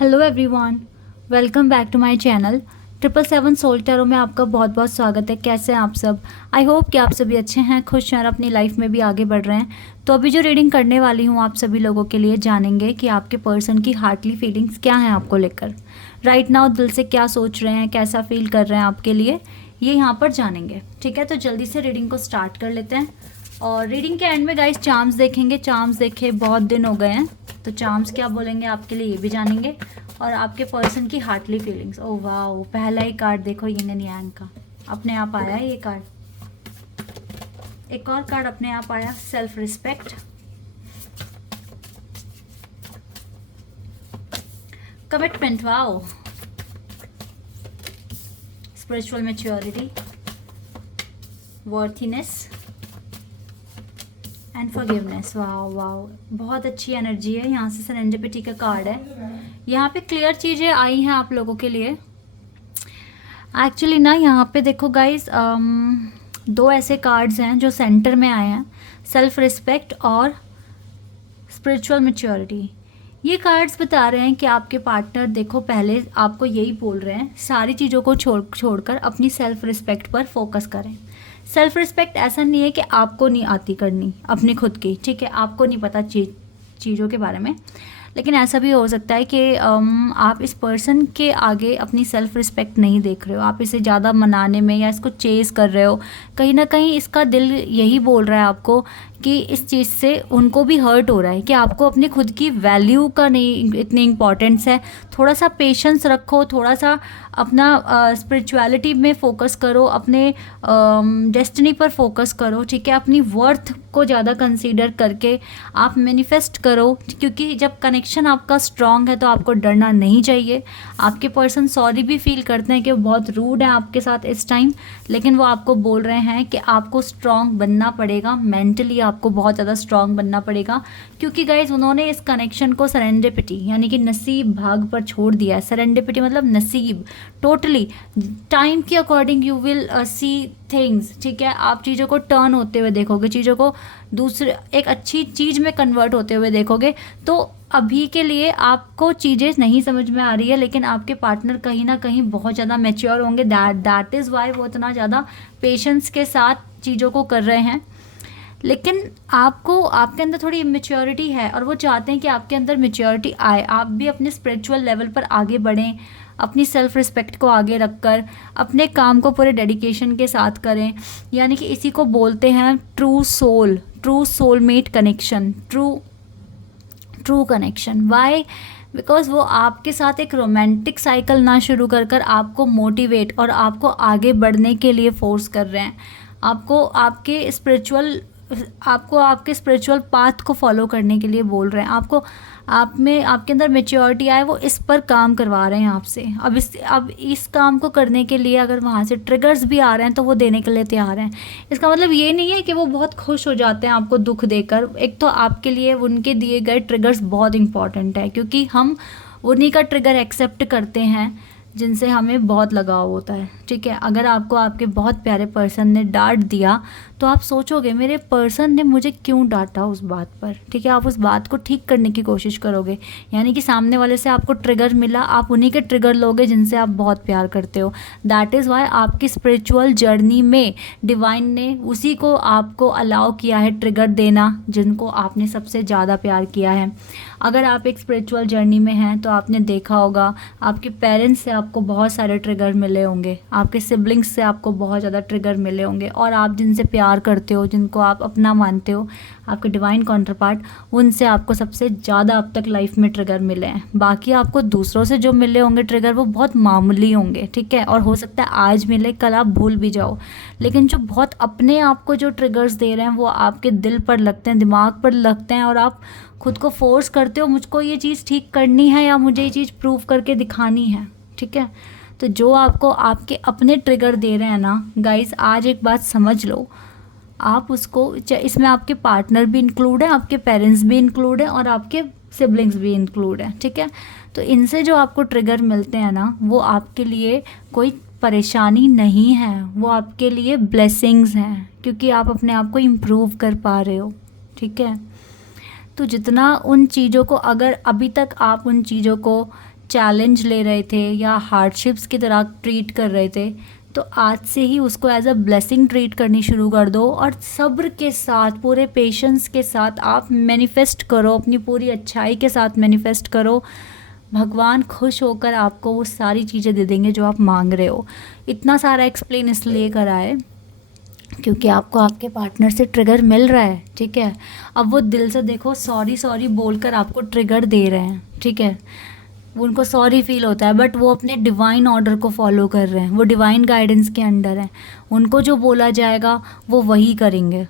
Hello everyone, welcome back to my channel 777 soul tarot में आपका बहुत बहुत स्वागत है। कैसे हैं आप सब? आई होप कि आप सभी अच्छे हैं, खुश हैं और अपनी लाइफ में भी आगे बढ़ रहे हैं। तो अभी जो रीडिंग करने वाली हूँ आप सभी लोगों के लिए जानेंगे कि आपके पर्सन की हार्टली फीलिंग्स क्या हैं आपको लेकर। राइट नाउ दिल से क्या सोच रहे हैं, कैसा फील कर रहे हैं आपके लिए, ये यहाँ पर जानेंगे। ठीक है, तो जल्दी से रीडिंग को स्टार्ट कर लेते हैं। और रीडिंग के एंड में गाइस चार्म्स देखेंगे। चार्म्स देखे बहुत दिन हो गए हैं, तो चार्म्स क्या बोलेंगे आपके लिए ये भी जानेंगे। और आपके पर्सन की हार्टली फीलिंग्स। ओ वाह, पहला ही कार्ड देखो, यिन एंड यांग का अपने आप आया ये कार्ड। एक और कार्ड अपने आप आया, self respect. Commitment, wow. Spiritual maturity, worthiness and forgiveness. Wow wow, बहुत अच्छी एनर्जी है। यहाँ से सेरेंडिपिटी का कार्ड है। यहाँ पे क्लियर चीज़ें आई हैं आप लोगों के लिए। एक्चुअली ना यहाँ पे देखो गाइस, दो ऐसे कार्ड्स हैं जो सेंटर में आए हैं, सेल्फ रिस्पेक्ट और स्पिरिचुअल मैच्योरिटी। ये कार्ड्स बता रहे हैं कि आपके पार्टनर देखो पहले आपको यही बोल रहे हैं, सारी चीज़ों को छोड़कर अपनी सेल्फ रिस्पेक्ट पर फोकस करें। सेल्फ रिस्पेक्ट ऐसा नहीं है कि आपको नहीं आती करनी अपनी खुद की, ठीक है, आपको नहीं पता चीज़ों के बारे में, लेकिन ऐसा भी हो सकता है कि आप इस पर्सन के आगे अपनी सेल्फ रिस्पेक्ट नहीं देख रहे हो, आप इसे ज़्यादा मनाने में या इसको चेज़ कर रहे हो। कहीं ना कहीं इसका दिल यही बोल रहा है आपको कि इस चीज़ से उनको भी हर्ट हो रहा है कि आपको अपनी खुद की वैल्यू का नहीं इतनी इम्पॉर्टेंस है। थोड़ा सा पेशेंस रखो, थोड़ा सा अपना स्पिरिचुअलिटी में फोकस करो, अपने डेस्टिनी पर फोकस करो, ठीक है। अपनी वर्थ को ज़्यादा कंसीडर करके आप मैनिफेस्ट करो, क्योंकि जब कनेक्शन आपका स्ट्रांग है तो आपको डरना नहीं चाहिए। आपके पर्सन सॉरी भी फील करते हैं कि वो बहुत रूड है आपके साथ इस टाइम, लेकिन वो आपको बोल रहे हैं कि आपको स्ट्रांग बनना पड़ेगा, मेंटली आपको बहुत ज़्यादा स्ट्रांग बनना पड़ेगा, क्योंकि गाइज उन्होंने इस कनेक्शन को सेरेंडिपिटी यानी कि नसीब भाग पर छोड़ दिया है। सेरेंडिपिटी मतलब नसीब, टोटली टाइम के according you will see things, ठीक है। आप चीज़ों को टर्न होते हुए देखोगे, चीज़ों को दूसरे एक अच्छी चीज़ में कन्वर्ट होते हुए देखोगे। तो अभी के लिए आपको चीज़ें नहीं समझ में आ रही है, लेकिन आपके पार्टनर कहीं ना कहीं बहुत ज़्यादा मैच्योर होंगे। दैट इज़ वाई वो इतना ज़्यादा पेशेंस के साथ चीज़ों को कर रहे हैं। लेकिन आपको आपके अंदर थोड़ी इमेच्योरिटी है और वो चाहते हैं कि आपके अंदर मैच्योरिटी आए, आप भी अपने स्पिरिचुअल लेवल पर आगे बढ़ें, अपनी सेल्फ रिस्पेक्ट को आगे रखकर अपने काम को पूरे डेडिकेशन के साथ करें। यानी कि इसी को बोलते हैं true soulmate connection, true connection. Why? Because वो आपके साथ एक रोमांटिक साइकिल ना शुरू कर आपको मोटिवेट और आपको आगे बढ़ने के लिए फोर्स कर रहे हैं। आपको आपके स्पिरिचुअल पाथ को फॉलो करने के लिए बोल रहे हैं। आपको आप में आपके अंदर मेच्योरिटी आए, वो इस पर काम करवा रहे हैं आपसे। अब इस काम को करने के लिए अगर वहाँ से ट्रिगर्स भी आ रहे हैं तो वो देने के लिए तैयार हैं। इसका मतलब ये नहीं है कि वो बहुत खुश हो जाते हैं आपको दुख देकर। एक तो आपके लिए उनके दिए गए ट्रिगर्स बहुत इंपॉर्टेंट है, क्योंकि हम उन्हीं का ट्रिगर एक्सेप्ट करते हैं जिनसे हमें बहुत लगाव होता है, ठीक है। अगर आपको आपके बहुत प्यारे पर्सन ने डांट दिया तो आप सोचोगे मेरे पर्सन ने मुझे क्यों डांटा उस बात पर, ठीक है। आप उस बात को ठीक करने की कोशिश करोगे, यानी कि सामने वाले से आपको ट्रिगर मिला, आप उन्हीं के ट्रिगर लोगे जिनसे आप बहुत प्यार करते हो। दैट इज़ वाई आपकी स्पिरिचुअल जर्नी में डिवाइन ने उसी को आपको अलाउ किया है ट्रिगर देना, जिनको आपने सबसे ज़्यादा प्यार किया है। अगर आप एक स्पिरिचुअल जर्नी में हैं तो आपने देखा होगा आपके पेरेंट्स से आपको बहुत सारे ट्रिगर मिले होंगे, आपके सिबलिंग्स से आपको बहुत ज़्यादा ट्रिगर मिले होंगे, और आप जिनसे प्यार करते हो, जिनको आप अपना मानते हो, आपके डिवाइन काउंटर पार्ट, उनसे आपको सबसे ज़्यादा अब तक लाइफ में ट्रिगर मिले हैं। बाकी आपको दूसरों से जो मिले होंगे ट्रिगर वो बहुत मामूली होंगे, ठीक है, और हो सकता है आज मिले कल आप भूल भी जाओ। लेकिन जो बहुत अपने आप को जो ट्रिगर्स दे रहे हैं वो आपके दिल पर लगते हैं, दिमाग पर लगते हैं, और आप खुद को फोर्स करते हो मुझको ये चीज़ ठीक करनी है या मुझे ये चीज़ प्रूव करके दिखानी है, ठीक है। तो जो आपको आपके अपने ट्रिगर दे रहे हैं ना गाइस, आज एक बात समझ लो, आप उसको, इसमें आपके पार्टनर भी इंक्लूड है, आपके पेरेंट्स भी इंक्लूड है और आपके सिबलिंग्स भी इंक्लूड है, ठीक है। तो इनसे जो आपको ट्रिगर मिलते हैं ना, वो आपके लिए कोई परेशानी नहीं है, वो आपके लिए ब्लेसिंग्स हैं, क्योंकि आप अपने आप को इम्प्रूव कर पा रहे हो, ठीक है। तो जितना उन चीज़ों को, अगर अभी तक आप उन चीज़ों को चैलेंज ले रहे थे या हार्डशिप्स की तरह ट्रीट कर रहे थे, तो आज से ही उसको एज अ ब्लेसिंग ट्रीट करनी शुरू कर दो और सब्र के साथ, पूरे पेशेंस के साथ आप मैनिफेस्ट करो, अपनी पूरी अच्छाई के साथ मैनिफेस्ट करो। भगवान खुश होकर आपको वो सारी चीज़ें दे देंगे जो आप मांग रहे हो। इतना सारा एक्सप्लेन इसलिए करा है क्योंकि आपको आपके पार्टनर से ट्रिगर मिल रहा है, ठीक है। अब वो दिल से देखो सॉरी सॉरी बोलकर आपको ट्रिगर दे रहे हैं, ठीक है। उनको सॉरी फील होता है, बट वो अपने डिवाइन ऑर्डर को फॉलो कर रहे हैं, वो डिवाइन गाइडेंस के अंडर हैं। उनको जो बोला जाएगा वो वही करेंगे।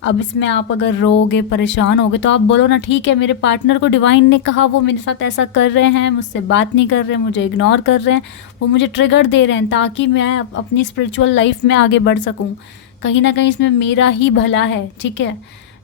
अब इसमें आप अगर रोगे, परेशान होगे, तो आप बोलो ना, ठीक है मेरे पार्टनर को डिवाइन ने कहा, वो मेरे साथ ऐसा कर रहे हैं, मुझसे बात नहीं कर रहे हैं, मुझे इग्नोर कर रहे हैं, वो मुझे ट्रिगर दे रहे हैं ताकि मैं अपनी स्पिरिचुअल लाइफ में आगे बढ़ सकूं। कहीं ना कहीं इसमें मेरा ही भला है, ठीक है।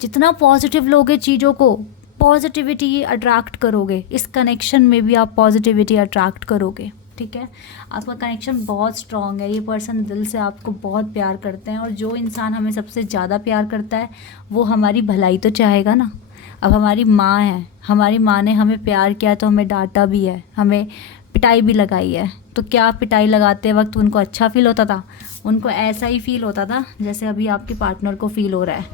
जितना पॉजिटिव लोगे चीज़ों को, पॉजिटिविटी अट्रैक्ट करोगे। इस कनेक्शन में भी आप पॉजिटिविटी अट्रैक्ट करोगे, ठीक है। आपका कनेक्शन बहुत स्ट्रॉन्ग है, ये पर्सन दिल से आपको बहुत प्यार करते हैं और जो इंसान हमें सबसे ज़्यादा प्यार करता है वो हमारी भलाई तो चाहेगा ना। अब हमारी माँ है, हमारी माँ ने हमें प्यार किया तो हमें डांटा भी है, हमें पिटाई भी लगाई है, तो क्या पिटाई लगाते वक्त उनको अच्छा फील होता था? उनको ऐसा ही फील होता था जैसे अभी आपके पार्टनर को फील हो रहा है,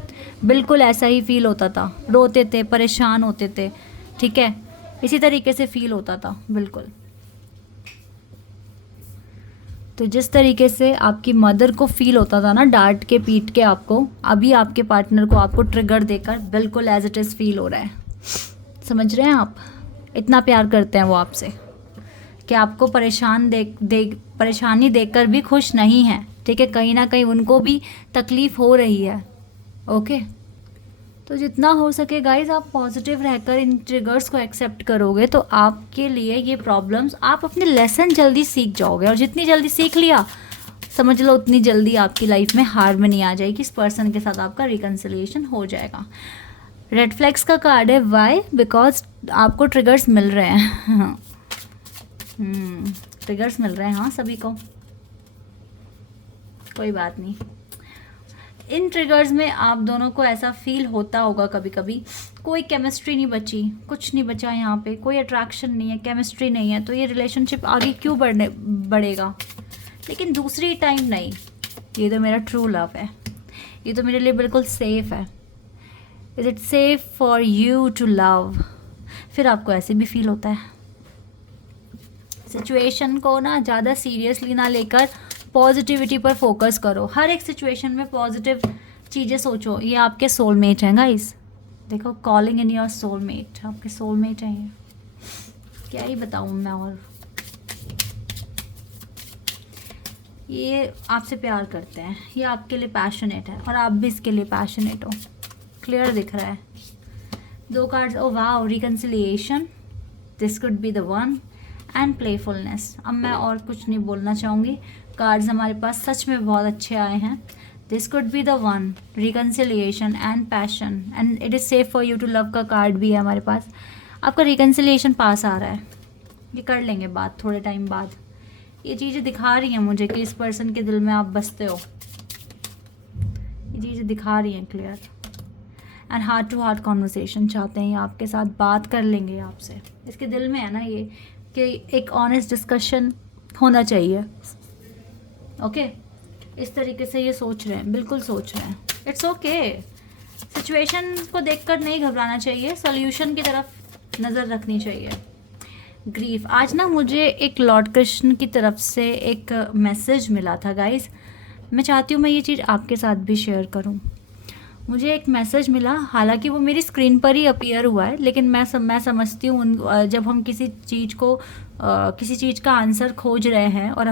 बिल्कुल ऐसा ही फील होता था। रोते थे, परेशान होते थे, ठीक है, इसी तरीके से फील होता था बिल्कुल। तो जिस तरीके से आपकी मदर को फील होता था ना डांट के, पीट के आपको, अभी आपके पार्टनर को आपको ट्रिगर देकर बिल्कुल एज इट इज़ फील हो रहा है। समझ रहे हैं आप? इतना प्यार करते हैं वो आपसे कि आपको परेशानी देखकर भी खुश नहीं है, ठीक है। कहीं ना कहीं उनको भी तकलीफ़ हो रही है, ओके। तो जितना हो सके गाइज आप पॉजिटिव रहकर इन ट्रिगर्स को एक्सेप्ट करोगे तो आपके लिए ये प्रॉब्लम्स, आप अपने लेसन जल्दी सीख जाओगे। और जितनी जल्दी सीख लिया, समझ लो उतनी जल्दी आपकी लाइफ में हार्मनी आ जाएगी, इस पर्सन के साथ आपका रिकन्सिलिएशन हो जाएगा। रेड फ्लैग्स का कार्ड है, वाई? बिकॉज आपको ट्रिगर्स मिल रहे हैं। ट्रिगर्स मिल रहे हैं, हाँ, सभी को। कोई बात नहीं, इन ट्रिगर्स में आप दोनों को ऐसा फील होता होगा कभी कभी, कोई केमिस्ट्री नहीं बची, कुछ नहीं बचा यहाँ पे, कोई अट्रैक्शन नहीं है, केमिस्ट्री नहीं है, तो ये रिलेशनशिप आगे क्यों बढ़ेगा। लेकिन दूसरी टाइम नहीं, ये तो मेरा ट्रू लव है, ये तो मेरे लिए बिल्कुल सेफ़ है। Is it safe for you to love? फिर आपको ऐसे भी फील होता है। सिचुएशन को ना ज़्यादा सीरियसली ना लेकर पॉजिटिविटी पर फोकस करो। हर एक सिचुएशन में पॉजिटिव चीज़ें सोचो। ये आपके सोलमेट हैं गाइस, देखो, कॉलिंग इन योर सोलमेट, आपके सोलमेट हैं ये। क्या ही बताऊँ मैं, और ये आपसे प्यार करते हैं, ये आपके लिए पैशनेट है और आप भी इसके लिए पैशनेट हो। क्लियर दिख रहा है। 2 cards, oh wow, reconciliation, this could be the one, and playfulness. अब मैं और कुछ नहीं बोलना चाहूँगी, कार्ड्स हमारे पास सच में बहुत अच्छे आए हैं। This could be the one, reconciliation and passion, and it is safe for you to love का कार्ड भी है हमारे पास। आपका रिकन्सिलिएशन पास आ रहा है, ये कर लेंगे बात थोड़े टाइम बाद। ये चीज़ें दिखा रही हैं मुझे कि इस पर्सन के दिल में आप बसते हो, ये चीज़ें दिखा रही हैं clear. And heart to heart conversation चाहते हैं, ये आपके साथ बात कर लेंगे आपसे। इसके दिल में है ना ये कि एक ऑनेस्ट डिस्कशन होना चाहिए, ओके। इस तरीके से ये सोच रहे हैं, बिल्कुल सोच रहे हैं। इट्स ओके, सिचुएशन को देखकर नहीं घबराना चाहिए, सॉल्यूशन की तरफ नज़र रखनी चाहिए। ग्रीफ, आज ना मुझे एक लॉर्ड कृष्ण की तरफ से एक मैसेज मिला था गाइस, मैं चाहती हूँ मैं ये चीज़ आपके साथ भी शेयर करूँ। मुझे एक मैसेज मिला, हालांकि वो मेरी स्क्रीन पर ही अपीयर हुआ है, लेकिन मैं समझती हूँ जब हम किसी चीज़ का आंसर खोज रहे हैं और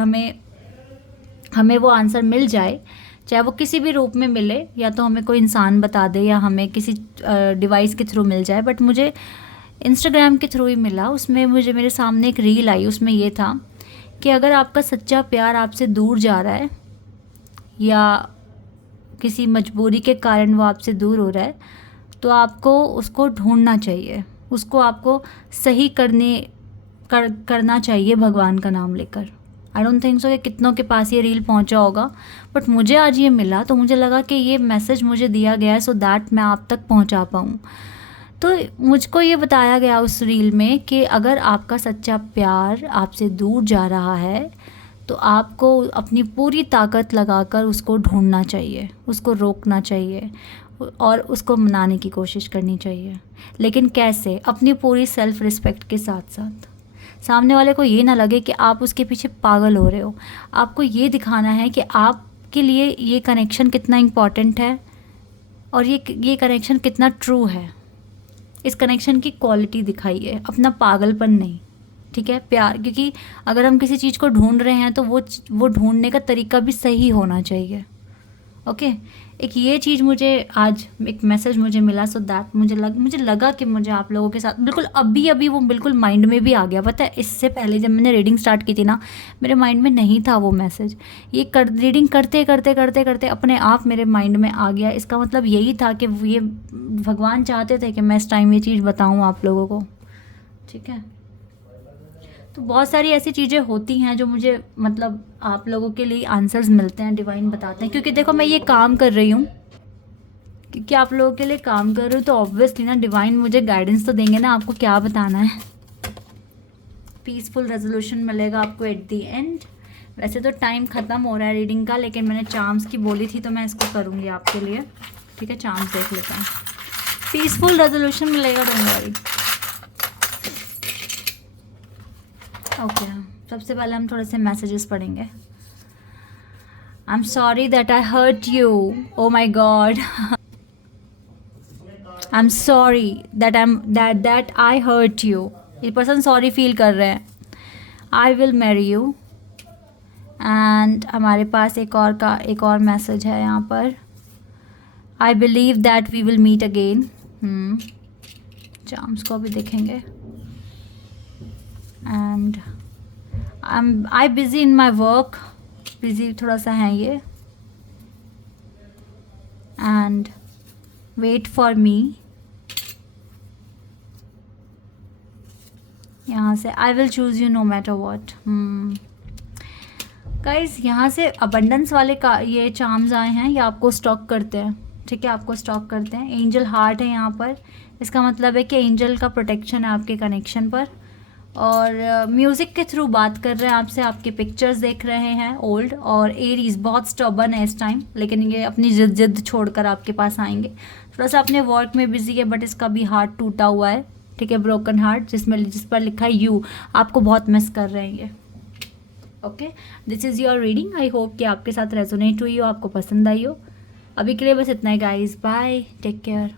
हमें वो आंसर मिल जाए, चाहे वो किसी भी रूप में मिले, या तो हमें कोई इंसान बता दे या हमें किसी डिवाइस के थ्रू मिल जाए, बट मुझे इंस्टाग्राम के थ्रू ही मिला। उसमें मुझे मेरे सामने एक रील आई, उसमें ये था कि अगर आपका सच्चा प्यार आपसे दूर जा रहा है या किसी मजबूरी के कारण वो आपसे दूर हो रहा है, तो आपको उसको ढूंढना चाहिए, उसको आपको सही करना चाहिए भगवान का नाम लेकर। आई डोंट थिंक सो कि कितनों के पास ये रील पहुंचा होगा, बट मुझे आज ये मिला तो मुझे लगा कि ये मैसेज मुझे दिया गया है सो दैट मैं आप तक पहुंचा पाऊँ। तो मुझको ये बताया गया उस रील में कि अगर आपका सच्चा प्यार आपसे दूर जा रहा है तो आपको अपनी पूरी ताकत लगाकर उसको ढूंढना चाहिए, उसको रोकना चाहिए और उसको मनाने की कोशिश करनी चाहिए। लेकिन कैसे? अपनी पूरी सेल्फ़ रिस्पेक्ट के साथ साथ। सामने वाले को ये ना लगे कि आप उसके पीछे पागल हो रहे हो। आपको ये दिखाना है कि आपके लिए ये कनेक्शन कितना इम्पॉर्टेंट है और ये कनेक्शन कितना ट्रू है। इस कनेक्शन की क्वालिटी दिखाइए, अपना पागलपन नहीं, ठीक है? प्यार, क्योंकि अगर हम किसी चीज़ को ढूंढ रहे हैं तो वो ढूंढने का तरीका भी सही होना चाहिए। ओके, एक ये चीज़ मुझे आज एक मैसेज मुझे मिला, सो दैट मुझे लगा कि मुझे आप लोगों के साथ बिल्कुल अभी वो बिल्कुल माइंड में भी आ गया। पता है, इससे पहले जब मैंने रीडिंग स्टार्ट की थी ना, मेरे माइंड में नहीं था वो मैसेज। रीडिंग करते करते अपने आप मेरे माइंड में आ गया। इसका मतलब यही था कि ये भगवान चाहते थे कि मैं इस टाइम ये चीज़ बताऊँ आप लोगों को, ठीक है? तो बहुत सारी ऐसी चीज़ें होती हैं जो मुझे मतलब आप लोगों के लिए आंसर्स मिलते हैं, डिवाइन बताते हैं। क्योंकि देखो, मैं ये काम कर रही हूँ, क्योंकि आप लोगों के लिए काम कर रही हूँ, तो ऑब्वियसली ना डिवाइन मुझे गाइडेंस तो देंगे ना, आपको क्या बताना है। पीसफुल रेजोल्यूशन मिलेगा आपको एट दी एंड। वैसे तो टाइम ख़त्म हो रहा है रीडिंग का, लेकिन मैंने चार्म्स की बोली थी तो मैं इसको करूँगी आपके लिए, ठीक है? चार्म्स देख लेते हैं। पीसफुल रेजोल्यूशन मिलेगा, डोंट वरी। ओके, सबसे पहले हम थोड़े से मैसेजेस पढ़ेंगे। I am sorry that I hurt you, oh my God. I am sorry that I hurt you. ये पर्सन सॉरी फील कर रहे हैं। I will marry you. And हमारे पास एक और मैसेज है यहाँ पर। I believe that we will meet again. Charms को भी देखेंगे। And I busy in my work, busy थोड़ा सा है ये। And wait for me. यहाँ से I will choose you no matter what. Guys, यहाँ से अबंडेंस वाले का ये चार्म्स आए हैं, ये आपको स्टॉक करते हैं, ठीक है? आपको स्टॉक करते हैं। एंजल हार्ट है यहाँ पर, इसका मतलब है कि एंजल का प्रोटेक्शन है आपके कनेक्शन पर। और म्यूज़िक के थ्रू बात कर रहे हैं आपसे, आपके पिक्चर्स देख रहे हैं ओल्ड। और एरीज बहुत स्टबर्न है इस टाइम, लेकिन ये अपनी जिद छोड़कर आपके पास आएंगे। थोड़ा सा अपने वर्क में बिजी है, बट इसका भी हार्ट टूटा हुआ है, ठीक है? ब्रोकन हार्ट, जिस पर लिखा है यू। आपको बहुत मिस कर रहे हैं ये। Okay, this is your reading. I hope कि आपके साथ रेजोनेट हुई हो, आपको पसंद आई हो। अभी के लिए बस इतना ही गाइज, बाय, टेक केयर।